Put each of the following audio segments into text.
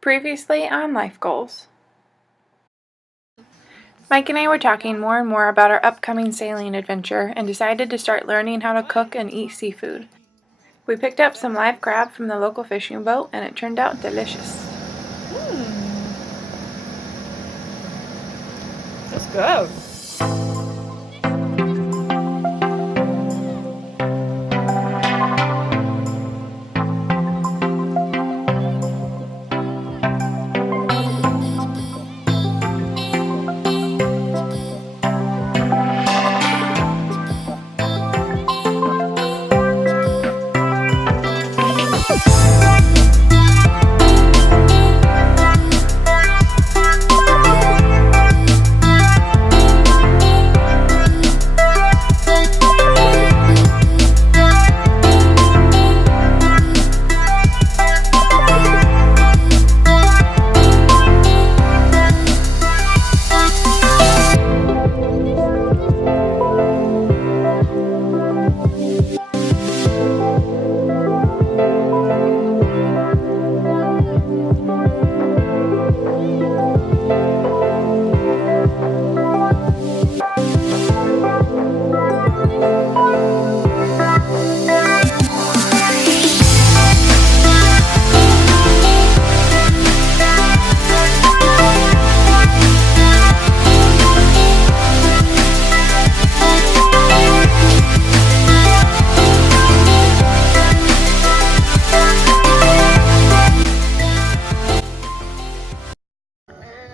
Previously on Life Goals. Mike and I were talking more and more about our upcoming sailing adventure and decided to start learning how to cook and eat seafood. We picked up some live crab from the local fishing boat and it turned out delicious. Let's go.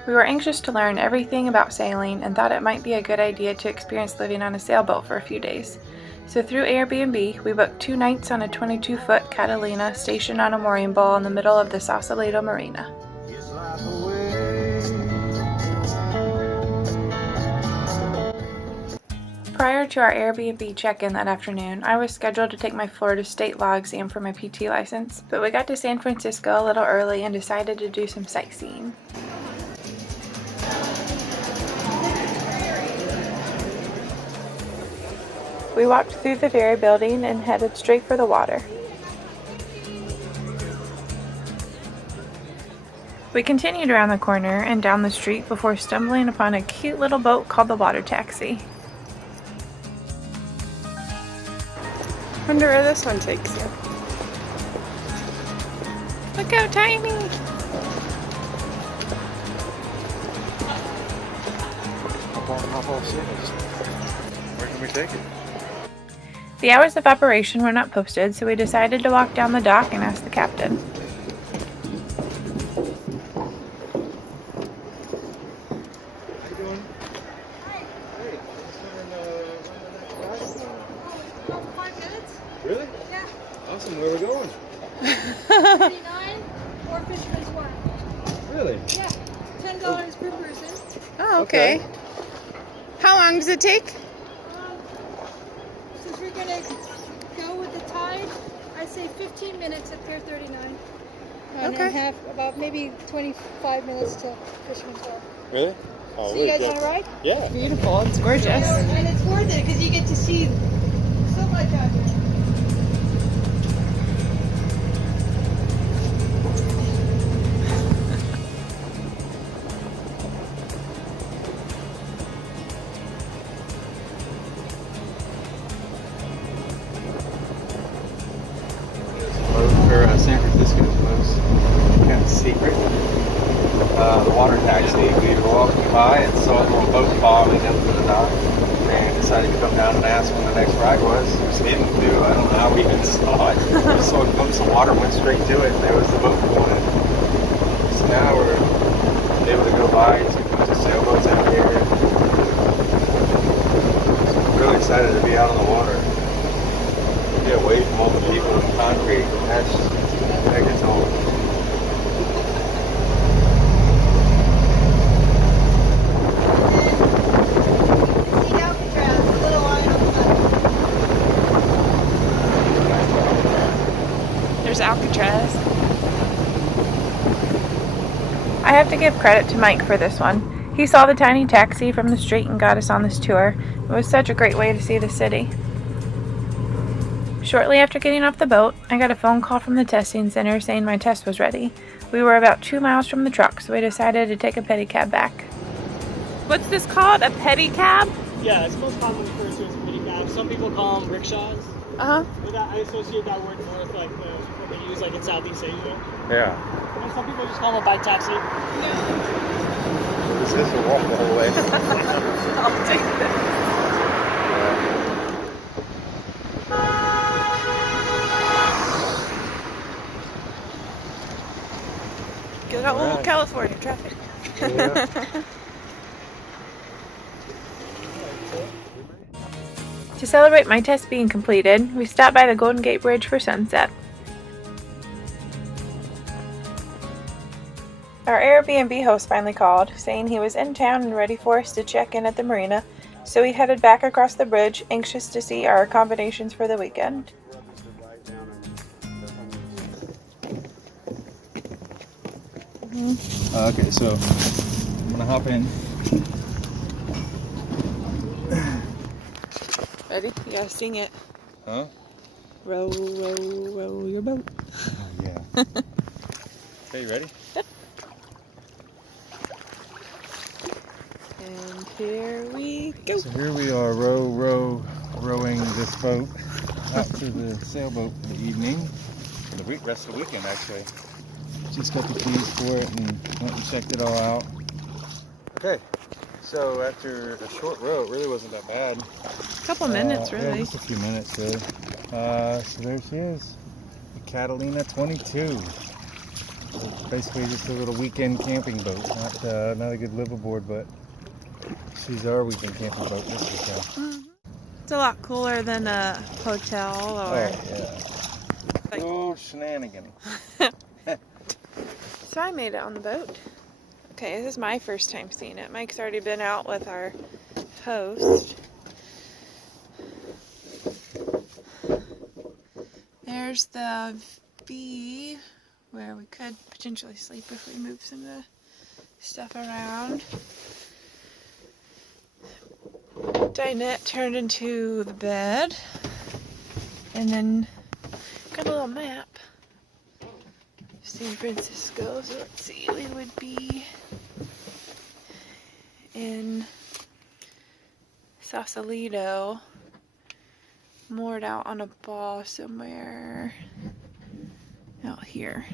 We were anxious to learn everything about sailing and thought it might be a good idea to experience living on a sailboat for a few days. So through Airbnb, we booked 2 nights on a 22-foot Catalina stationed on a mooring bowl in the middle of the Sausalito marina. Prior to our Airbnb check-in that afternoon, I was scheduled to take my Florida state law exam for my PT license, but we got to San Francisco a little early and decided to do some sightseeing. We walked through the ferry building and headed straight for the water. We continued around the corner and down the street before stumbling upon a cute little boat called the water taxi. Wonder where this one takes you. Look how tiny! Where can we take it? The hours of operation were not posted, so we decided to walk down the dock and ask the captain. How you doing? Hi. Hey, About 5 minutes? really? Yeah. Awesome. Where are we going? 39 or Fisherman's Wharf. Really? Yeah. $10 per person. Oh, okay. How long does it take? Since we're gonna go with the tide, I say 15 minutes at Pier 39. And then have about maybe 25 minutes to Fisherman's Wharf. Really? Oh, So you guys want to ride? Yeah. Beautiful, it's gorgeous. And it's worth it because you get to see so much out here. San Francisco was kind of secret. The water taxi, we were walking by and saw a little boat bobbing up to the dock and decided to come down and ask when the next ride was. It was hidden too. I don't know how we even saw it. We saw glimpse of water, went straight to it, and there was the boat going in. So now we're able to go by and see a bunch of sailboats out here. So I'm really excited to be out on the water. Get away from all the people and concrete. That's it's all. See Alcatraz, a little line on the left. There's Alcatraz. I have to give credit to Mike for this one. He saw the tiny taxi from the street and got us on this tour. It was such a great way to see the city. Shortly after getting off the boat, I got a phone call from the testing center saying my test was ready. We were about 2 miles from the truck, so we decided to take a pedicab back. What's this called? A pedicab? Yeah, it's most commonly referred to as a pedicab. Some people call them rickshaws. Uh-huh. I associate that word more with like what they use like in Southeast Asia. Yeah. And some people just call them a bike taxi. This is a walk the whole way. I'll take this. Good old California traffic. Yeah. To celebrate my test being completed, we stopped by the Golden Gate Bridge for sunset. Our Airbnb host finally called, saying he was in town and ready for us to check in at the marina, so we headed back across the bridge, anxious to see our accommodations for the weekend. Okay, so I'm gonna hop in. Ready? You gotta sing it. Huh? Row, row, row your boat. Oh, yeah. Okay, you ready? And here we go. So here we are, rowing this boat out to the sailboat in the evening. The rest of the weekend, actually. Just got the keys for it and went and checked it all out. Okay, so after a short row, it really wasn't that bad. Couple minutes, really. Yeah, just a few minutes, so there she is, the Catalina 22. So basically just a little weekend camping boat. Not a good liveaboard, but she's our weekend camping boat this weekend. Mm-hmm. It's a lot cooler than a hotel or... Oh, yeah. Oh, shenanigan. So I made it on the boat. Okay, this is my first time seeing it. Mike's already been out with our host. There's the V where we could potentially sleep if we move some of the stuff around. Dinette turned into the bed. And then got a little map. San Francisco, so let's see, we would be in Sausalito, moored out on a ball somewhere out here.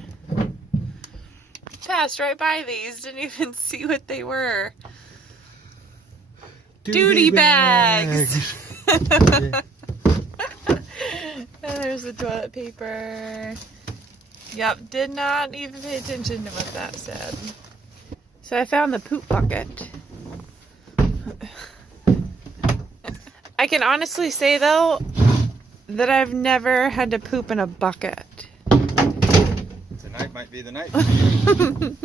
Passed right by these, didn't even see what they were. Duty bags! And there's the toilet paper. Yep, did not even pay attention to what that said. So I found the poop bucket. I can honestly say though that I've never had to poop in a bucket. Tonight might be the night for you.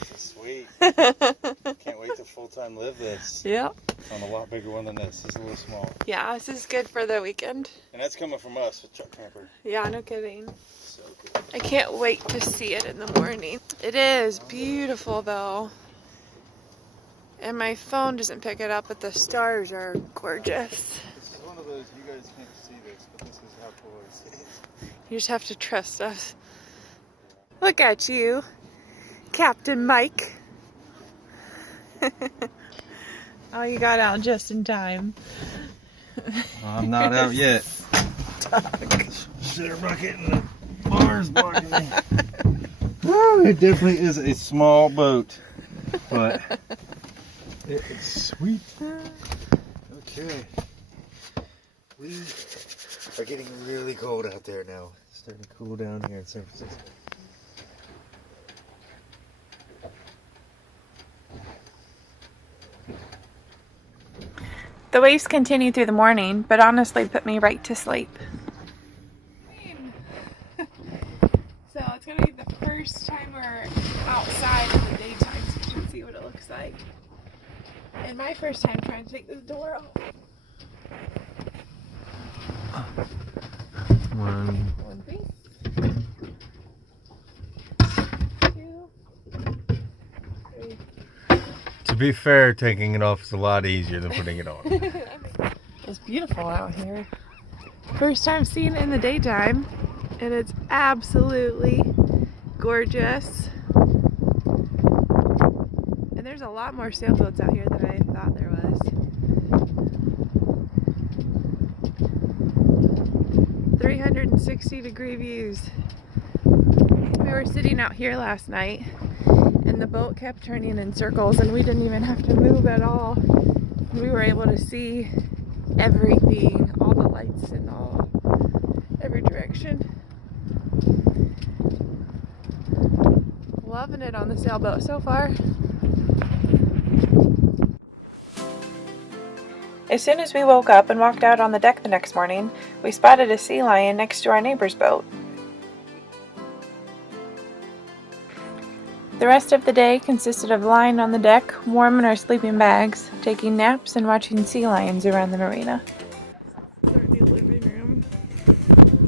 This is sweet. Can't wait to full-time live this. Yep. On a lot bigger one than this. This is a little small. Yeah, this is good for the weekend. And that's coming from us, a truck camper. Yeah, no kidding. So good. I can't wait to see it in the morning. It is beautiful though. And my phone doesn't pick it up, but the stars are gorgeous. This is one of those, you guys can't see this, but this is how cool it is. You just have to trust us. Look at you, Captain Mike. Oh, you got out just in time. I'm not out yet. Shitter bucket and the bars blocking me. Woo, it definitely is a small boat, but it's sweet. Okay. We are getting really cold out there now. It's starting to cool down here in San Francisco. The waves continued through the morning, but honestly put me right to sleep. So it's going to be the first time we're outside in the daytime, so you can see what it looks like. And my first time trying to take this door off. One piece. 2, 3. To be fair, taking it off is a lot easier than putting it on. It's beautiful out here. First time seeing it in the daytime, and it's absolutely gorgeous. there's a lot more sailboats out here than I thought there was. 360-degree views. We were sitting out here last night and the boat kept turning in circles and we didn't even have to move at all. We were able to see everything, all the lights in every direction. Loving it on the sailboat so far. As soon as we woke up and walked out on the deck the next morning, we spotted a sea lion next to our neighbor's boat. The rest of the day consisted of lying on the deck, warm in our sleeping bags, taking naps and watching sea lions around the marina. This is our new living room.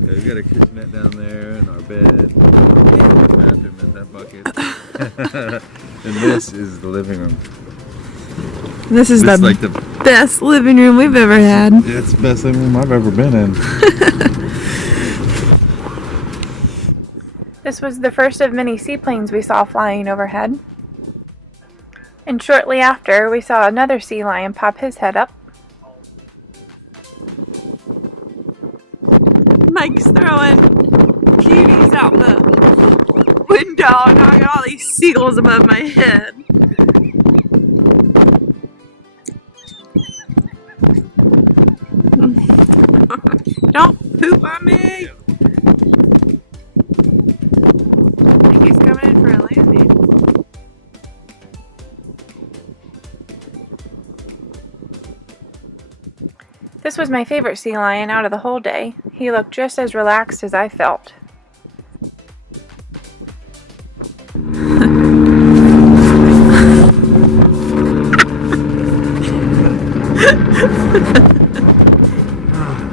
Yeah, we got a kitchenette down there and our bed. The bathroom in that bucket. And this is the living room. This is like the best living room we've ever had. Yeah, it's the best living room I've ever been in. This was the first of many seaplanes we saw flying overhead. And shortly after, we saw another sea lion pop his head up. Mike's throwing cuties out the window and I got all these seagulls above my head. Don't poop on me! I think he's coming in for a landing. This was my favorite sea lion out of the whole day. He looked just as relaxed as I felt.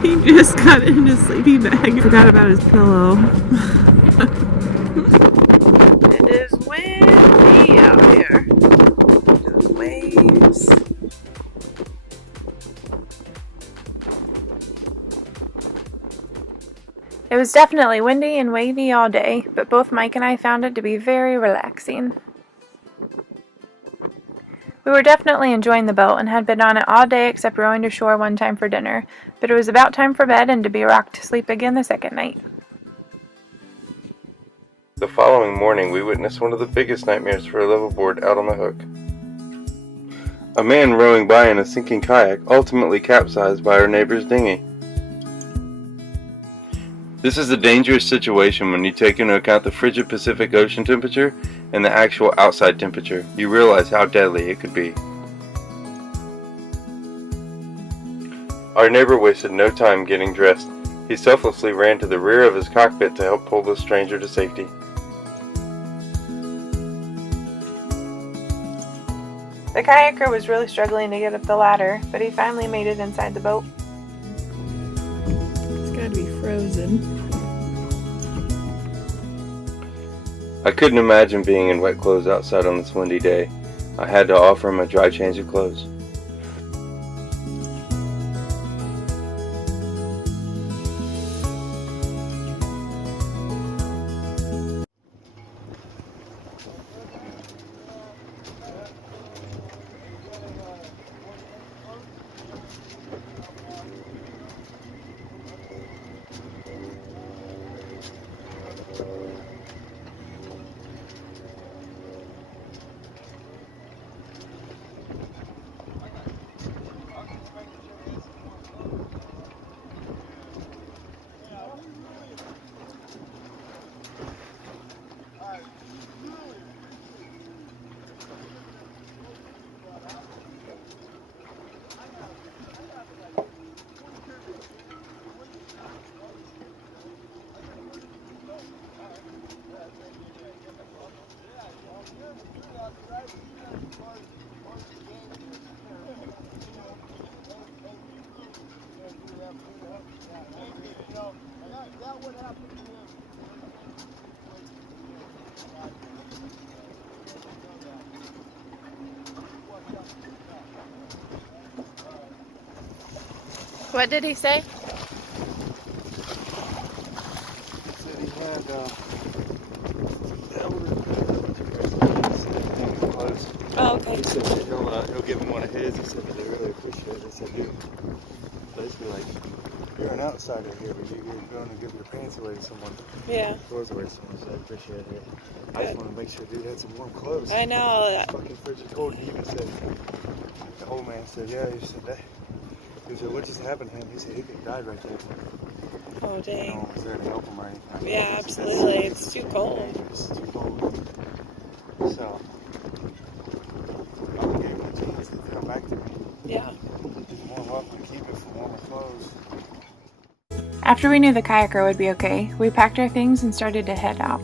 He just got in his sleeping bag. Forgot about his pillow. It is windy out here. Those waves. It was definitely windy and wavy all day, but both Mike and I found it to be very relaxing. We were definitely enjoying the boat and had been on it all day except rowing to shore one time for dinner, but it was about time for bed and to be rocked to sleep again the second night. The following morning, we witnessed one of the biggest nightmares for a liveaboard out on the hook. A man rowing by in a sinking kayak ultimately capsized by our neighbor's dinghy. This is a dangerous situation when you take into account the frigid Pacific Ocean temperature and the actual outside temperature. You realize how deadly it could be. Our neighbor wasted no time getting dressed. He selflessly ran to the rear of his cockpit to help pull the stranger to safety. The kayaker was really struggling to get up the ladder, but he finally made it inside the boat. It's gotta be frozen. I couldn't imagine being in wet clothes outside on this windy day. I had to offer him a dry change of clothes. What did he say? Said he had elder clothes. Oh, okay. Okay. He said that he'll give him one of his. He said that they really appreciate it. He said, dude, basically like, you're an outsider here, but you're going to give your pants away to someone. Yeah. Clothes away to someone, so I appreciate it. I just want to make sure dude had some warm clothes. I know. It's fucking frigid cold. He even said, the old man said, yeah, he said that. He said, what just happened to him? He said, he died right there. Oh, dang. No one was there to help him or anything. Yeah, absolutely. It's too cold. It's too cold. So, I gave him a chance to come back to me. Yeah. He's more welcome to keep it for warmer clothes. After we knew the kayaker would be okay, we packed our things and started to head out.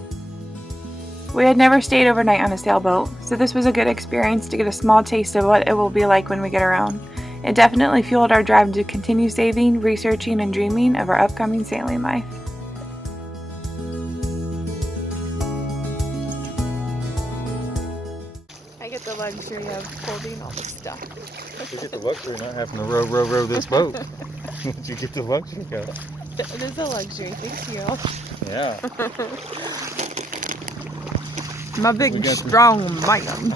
We had never stayed overnight on a sailboat, so this was a good experience to get a small taste of what it will be like when we get around. It definitely fueled our drive to continue saving, researching, and dreaming of our upcoming sailing life. I get the luxury of holding all the stuff. You get the luxury of not having to row this boat. You get the luxury of it. It is a luxury, thank you. Yeah. My big, strong man.